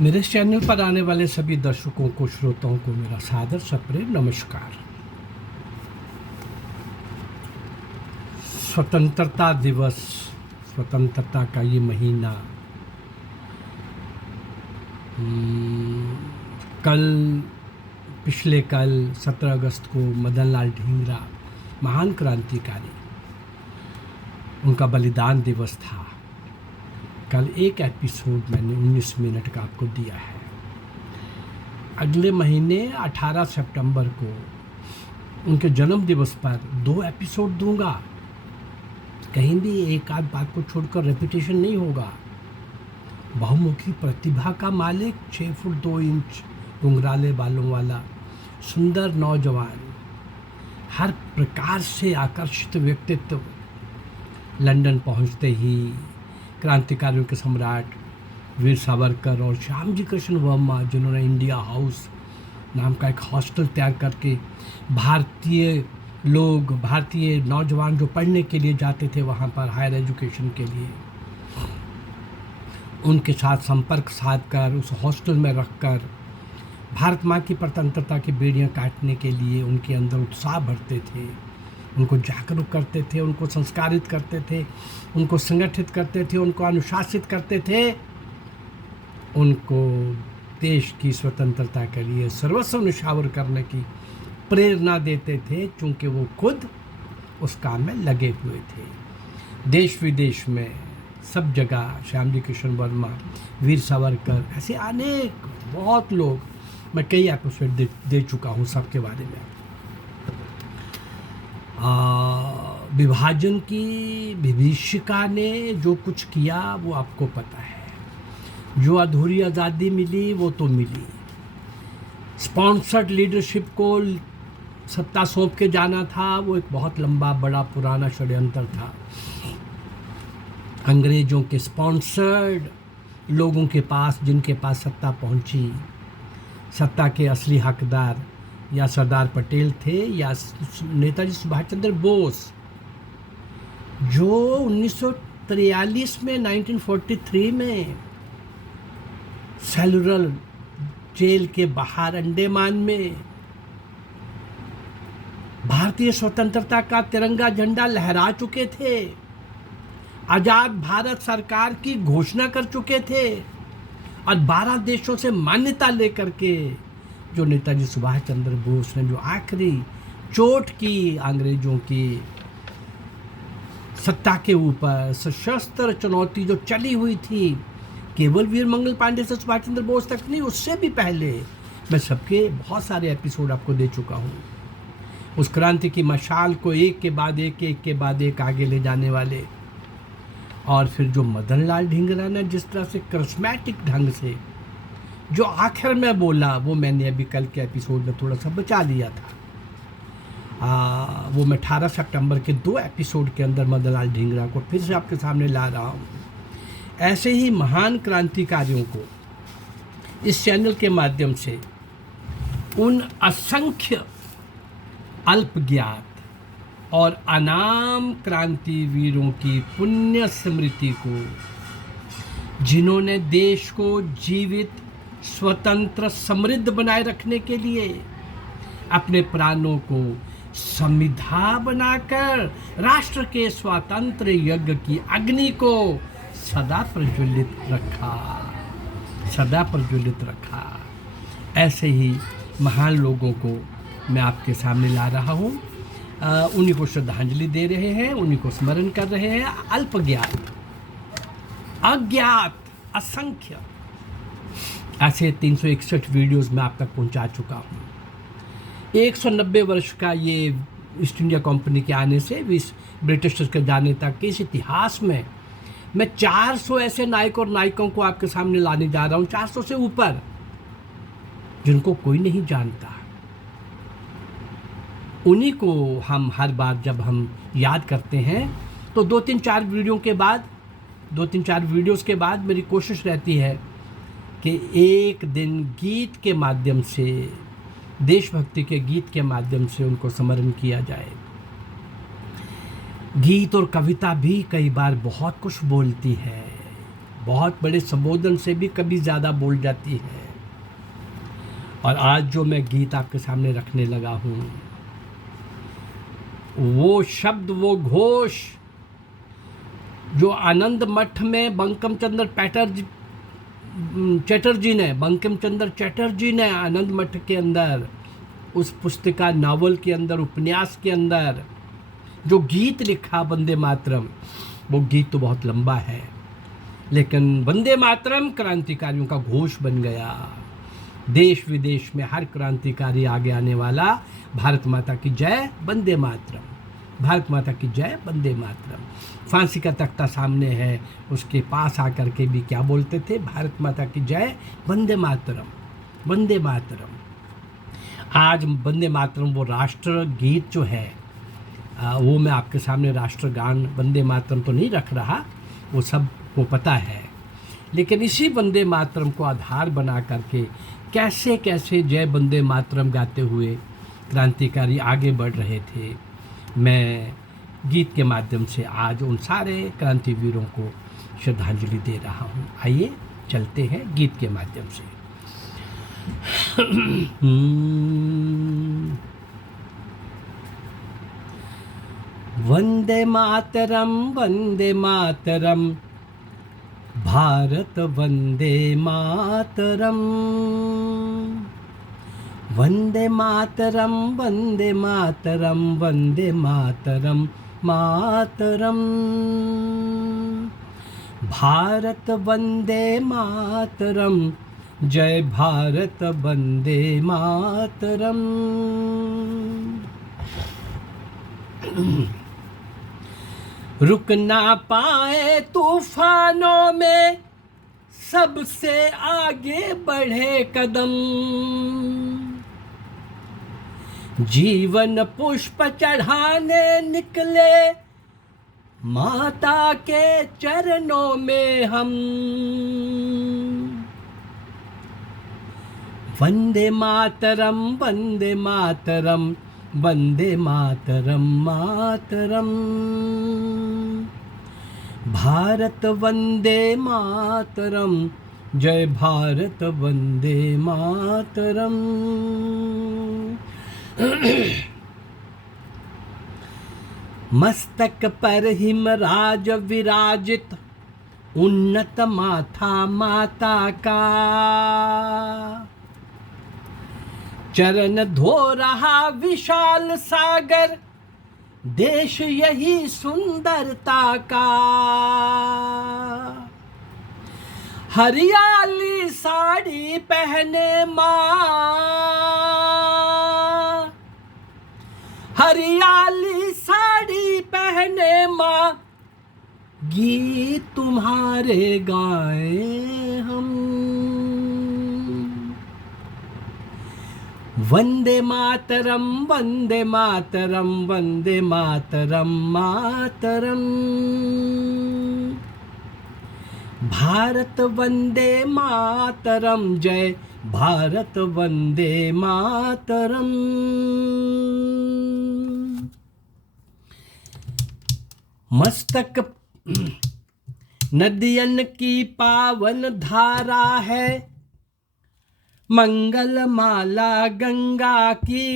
मेरे इस चैनल पर आने वाले सभी दर्शकों को, श्रोताओं को मेरा सादर सप्रेम नमस्कार। स्वतंत्रता दिवस, स्वतंत्रता का ये महीना पिछले कल 17 अगस्त को मदन लाल ढींगरा, महान क्रांतिकारी, उनका बलिदान दिवस था। कल एक एपिसोड मैंने 19 मिनट का आपको दिया है। अगले महीने 18 सितंबर को उनके जन्म दिवस पर 2 एपिसोड दूंगा। कहीं भी एक आध बात को छोड़कर रेपिटेशन नहीं होगा। बहुमुखी प्रतिभा का मालिक, 6 फुट 2 इंच घुंघराले बालों वाला सुंदर नौजवान, हर प्रकार से आकर्षित व्यक्तित्व, लंदन पहुंचते ही क्रांतिकारियों के सम्राट वीर सावरकर और श्यामजी कृष्ण वर्मा, जिन्होंने इंडिया हाउस नाम का एक हॉस्टल तैयार करके भारतीय नौजवान जो पढ़ने के लिए जाते थे वहाँ पर हायर एजुकेशन के लिए, उनके साथ संपर्क साधकर उस हॉस्टल में रखकर भारत माँ की स्वतंत्रता की बेड़ियाँ काटने के लिए उनके अंदर उत्साह भरते थे, उनको जागरूक करते थे, उनको संस्कारित करते थे, उनको संगठित करते थे, उनको अनुशासित करते थे, उनको देश की स्वतंत्रता के लिए सर्वस्व न्यौछावर करने की प्रेरणा देते थे, क्योंकि वो खुद उस काम में लगे हुए थे। देश विदेश में सब जगह श्यामजी कृष्ण वर्मा, वीर सावरकर, ऐसे अनेक बहुत लोग, मैं कई एपिसोड दे चुका हूँ सबके बारे में। विभाजन की विभीषिका ने जो कुछ किया वो आपको पता है। जो अधूरी आज़ादी मिली वो तो मिली। स्पॉन्सर्ड लीडरशिप को सत्ता सौंप के जाना था, वो एक बहुत लंबा बड़ा पुराना षड्यंत्र था। अंग्रेजों के स्पॉन्सर्ड लोगों के पास, जिनके पास सत्ता पहुंची, सत्ता के असली हकदार या सरदार पटेल थे या नेताजी सुभाष चंद्र बोस, जो 1943 में 1943 में सेलुलर जेल के बाहर अंडमान में भारतीय स्वतंत्रता का तिरंगा झंडा लहरा चुके थे, आजाद भारत सरकार की घोषणा कर चुके थे और 12 देशों से मान्यता लेकर के जो नेताजी सुभाष चंद्र बोस ने जो आखिरी चोट की अंग्रेजों की सत्ता के ऊपर, सशस्त्र चुनौती जो चली हुई थी, केवल वीर मंगल पांडे से सुभाष चंद्र बोस तक नहीं, उससे भी पहले मैं सबके बहुत सारे एपिसोड आपको दे चुका हूँ। उस क्रांति की मशाल को एक के बाद एक आगे ले जाने वाले, और फिर जो मदन लाल ढींगरा ने जिस तरह से करिश्मेटिक ढंग से जो आखिर में बोला, वो मैंने अभी कल के एपिसोड में थोड़ा सा बचा लिया था। वो मैं 18 सितंबर के 2 एपिसोड के अंदर मदन लाल ढींगरा को फिर से आपके सामने ला रहा हूँ। ऐसे ही महान क्रांतिकारियों को इस चैनल के माध्यम से उन असंख्य अल्पज्ञात और अनाम क्रांतिवीरों की पुण्य स्मृति को, जिन्होंने देश को जीवित, स्वतंत्र, समृद्ध बनाए रखने के लिए अपने प्राणों को समिधा बनाकर राष्ट्र के स्वातंत्र्य यज्ञ की अग्नि को सदा प्रज्वलित रखा, ऐसे ही महान लोगों को मैं आपके सामने ला रहा हूँ। उन्हीं को श्रद्धांजलि दे रहे हैं, उन्हीं को स्मरण कर रहे हैं। अल्पज्ञात, अज्ञात, असंख्य ऐसे 361 वीडियोस मैं आप तक पहुंचा चुका हूं। 190 वर्ष का ये ईस्ट इंडिया कंपनी के आने से ब्रिटिशर्स के जाने तक के इस इतिहास में मैं 400 ऐसे नायक और नायिकों को आपके सामने लाने जा रहा हूं, 400 से ऊपर, जिनको कोई नहीं जानता। उन्हीं को हम हर बार जब हम याद करते हैं तो 2-3-4 वीडियोस के बाद मेरी कोशिश रहती है कि एक दिन गीत के माध्यम से, देशभक्ति के गीत के माध्यम से उनको स्मरण किया जाए। गीत और कविता भी कई बार बहुत कुछ बोलती है, बहुत बड़े संबोधन से भी कभी ज़्यादा बोल जाती है। और आज जो मैं गीत आपके सामने रखने लगा हूँ, वो शब्द, वो घोष जो आनंद मठ में बंकिम चंद्र चटर्जी ने आनंद मठ के अंदर, उस पुस्तिका नावल के अंदर, उपन्यास के अंदर जो गीत लिखा वंदे मातरम, वो गीत तो बहुत लंबा है, लेकिन वंदे मातरम क्रांतिकारियों का घोष बन गया। देश विदेश में हर क्रांतिकारी आगे आने वाला भारत माता की जय वंदे मातरम, भारत माता की जय वंदे मातरम। फांसी का तख्ता सामने है, उसके पास आकर के भी क्या बोलते थे, भारत माता की जय वंदे मातरम, वंदे मातरम। आज वंदे मातरम वो राष्ट्र गीत जो है, वो मैं आपके सामने राष्ट्रगान वंदे मातरम तो नहीं रख रहा, वो सब को पता है, लेकिन इसी वंदे मातरम को आधार बना करके कैसे कैसे जय वंदे मातरम गाते हुए क्रांतिकारी आगे बढ़ रहे थे। मैं गीत के माध्यम से आज उन सारे क्रांतिवीरों को श्रद्धांजलि दे रहा हूँ। आइए चलते हैं गीत के माध्यम से। वंदे मातरम, वंदे मातरम, भारत वंदे मातरम, वंदे मातरम, वंदे मातरम, वंदे मातरम, मातरम, भारत वंदे मातरम, जय भारत वंदे मातरम। रुक ना पाए तूफानों में, सबसे आगे बढ़े कदम, जीवन पुष्प चढ़ाने निकले माता के चरणों में हम। वंदे मातरम, वंदे मातरम, वंदे मातरम, मातरम, भारत वंदे मातरम, जय भारत वंदे मातरम। मस्तक पर हिमराज विराजित, उन्नत माथा माता का, चरण धो रहा विशाल सागर, देश यही सुंदरता का। हरियाली साड़ी पहने माँ, हरियाली साड़ी पहने माँ, गीत तुम्हारे गाएं हम। वंदे मातरम, वंदे मातरम, वंदे मातरम, मातरम, भारत वंदे मातरम, जय भारत वंदे मातरम। मस्तक नदियन की पावन धारा है, मंगल माला गंगा की,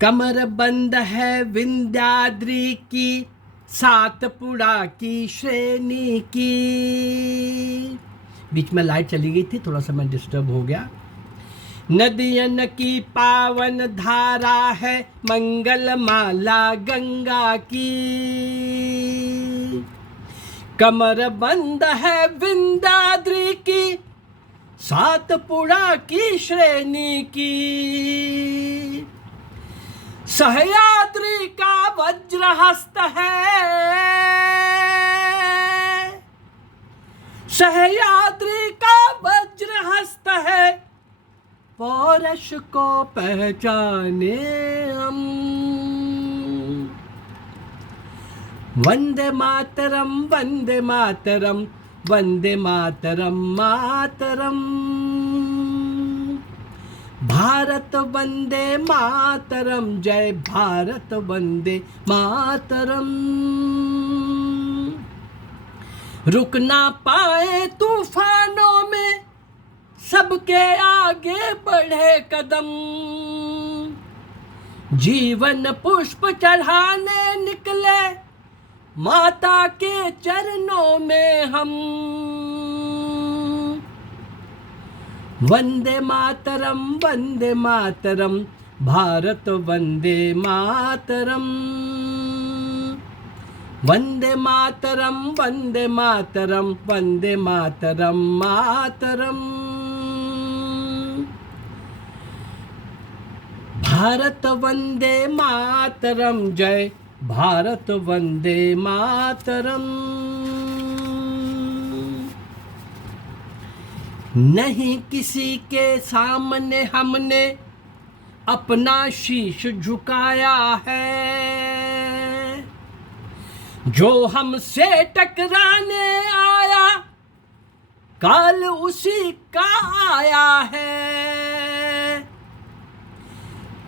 कमर बंद है विंध्याद्री की, सातपुड़ा की श्रेणी की। बीच में लाइट चली गई थी, थोड़ा सा मैं डिस्टर्ब हो गया। नदियन की पावन धारा है, मंगल माला गंगा की, कमर बंद है विंध्याद्री की, सातपुड़ा की श्रेणी की। सहयाद्री का वज्रहस्त है, सहयाद्री का वज्रहस्त है, पौरुष को पहचाने हम। वंदे मातरम, वंदे मातरम, वंदे मातरम, मातरम, भारत वंदे मातरम, जय भारत वंदे मातरम। रुक ना पाए तूफानों में, सबके आगे बढ़े कदम। जीवन पुष्प चढ़ाने निकले, माता के चरणों में हम। वंदे मातरम, वंदे मातरम, भारत वंदे मातरम। वंदे मातरम, वंदे मातरम, वंदे मातरम, मातरम। भारत वंदे मातरम, जय भारत वंदे मातरम। नहीं किसी के सामने हमने अपना शीश झुकाया है। जो हमसे टकराने आया, काल उसी का आया है।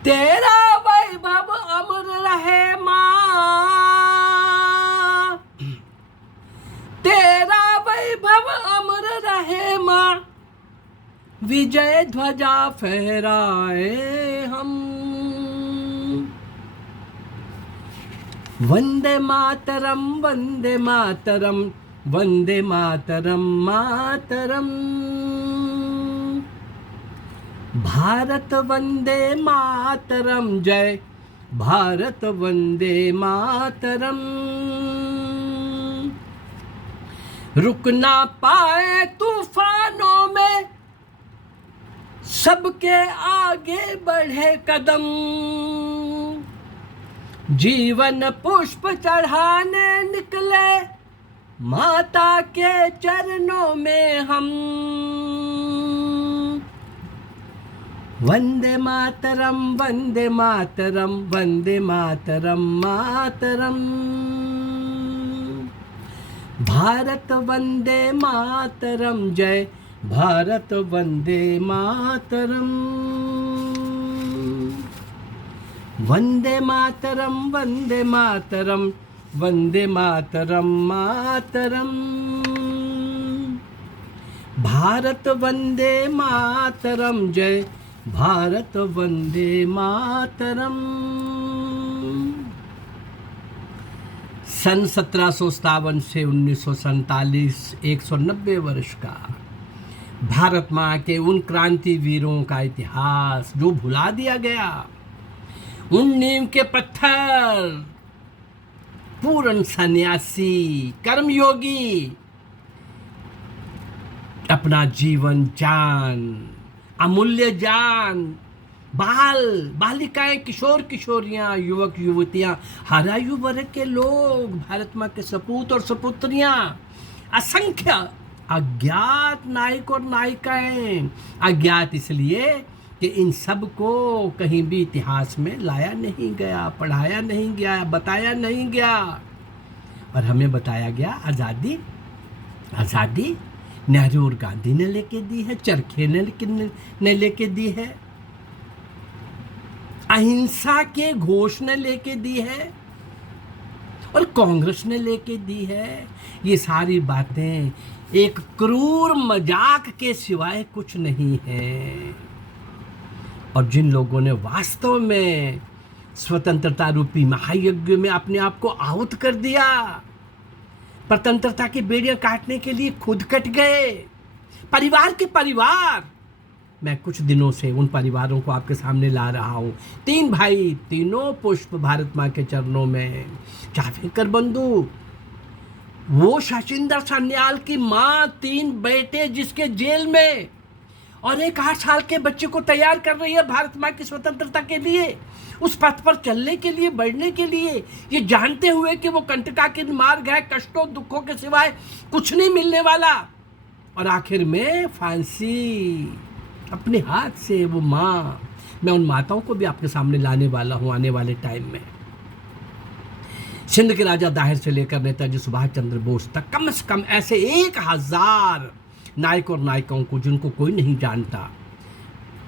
तेरा वैभव अमर रहे माँ, तेरा वैभव अमर रहे माँ। विजय ध्वजा फहराए हम। वंदे मातरम, वंदे मातरम, वंदे मातरम, मातरम। भारत वंदे मातरम, जय भारत वंदे मातरम। रुक ना पाए तूफानों में, सबके आगे बढ़े कदम। जीवन पुष्प चढ़ाने निकले, माता के चरणों में हम। वंदे मातरम, वंदे मातरम, वंदे मातरम, मातरम। भारत वंदे मातरम, जय भारत वंदे मातरम। वंदे मातरम, वंदे मातरम, वंदे मातरम, मातरम। भारत वंदे मातरम, जय भारत वंदे मातरम। सन 1757 से 1947, 190 वर्ष का भारत माँ के उन क्रांति वीरों का इतिहास जो भुला दिया गया। उन नींव के पत्थर, पूर्ण सन्यासी, कर्मयोगी, अपना जीवन जान, अमूल्य जान, बालिकाएं, किशोर किशोरियां, युवक युवतियां, हर आयु वर्ग के लोग, भारत माँ के सपूत और सपुत्रियां, असंख्य अज्ञात नायक और नायिकाएं। अज्ञात इसलिए कि इन सब को कहीं भी इतिहास में लाया नहीं गया, पढ़ाया नहीं गया, बताया नहीं गया। और हमें बताया गया आज़ादी, आज़ादी नेहरू और गांधी ने लेके दी है, चरखे ने लेके दी है, अहिंसा के घोष ने लेके दी है, और कांग्रेस ने लेके दी है। ये सारी बातें एक क्रूर मजाक के सिवाय कुछ नहीं है। और जिन लोगों ने वास्तव में स्वतंत्रता रूपी महायज्ञ में अपने आप को आहुत कर दिया, स्वतंत्रता की बेड़ियां काटने के लिए खुद कट गए, परिवार के परिवार। मैं कुछ दिनों से उन परिवारों को आपके सामने ला रहा हूँ। 3 भाई, तीनों पुष्प भारत माँ के चरणों में। जावेदकर बंधु, वो शशिंदर सान्याल की माँ, 3 बेटे जिसके जेल में, और एक 8 साल के बच्चे को तैयार कर रही है भारत माँ की स्वतंत्रता के लिए, उस पथ पर चलने के लिए, बढ़ने के लिए, ये जानते हुए कि वो कंटका के मार्ग है, कष्टों दुखों के सिवाय कुछ नहीं मिलने वाला। और आखिर में फांसी अपने हाथ से वो माँ। मैं उन माताओं को भी आपके सामने लाने वाला हूँ आने वाले टाइम में। सिंध के राजा दाहिर से लेकर नेताजी सुभाष चंद्र बोस तक कम से कम ऐसे 1000 नायक और नायिकाओं को जिनको कोई नहीं जानता,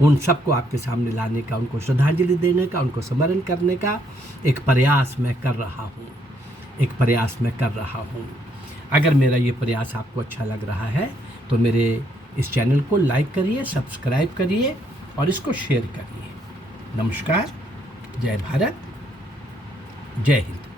उन सबको आपके सामने लाने का, उनको श्रद्धांजलि देने का, उनको स्मरण करने का एक प्रयास मैं कर रहा हूँ। अगर मेरा ये प्रयास आपको अच्छा लग रहा है तो मेरे इस चैनल को लाइक करिए, सब्सक्राइब करिए और इसको शेयर करिए। नमस्कार, जय भारत, जय हिंद।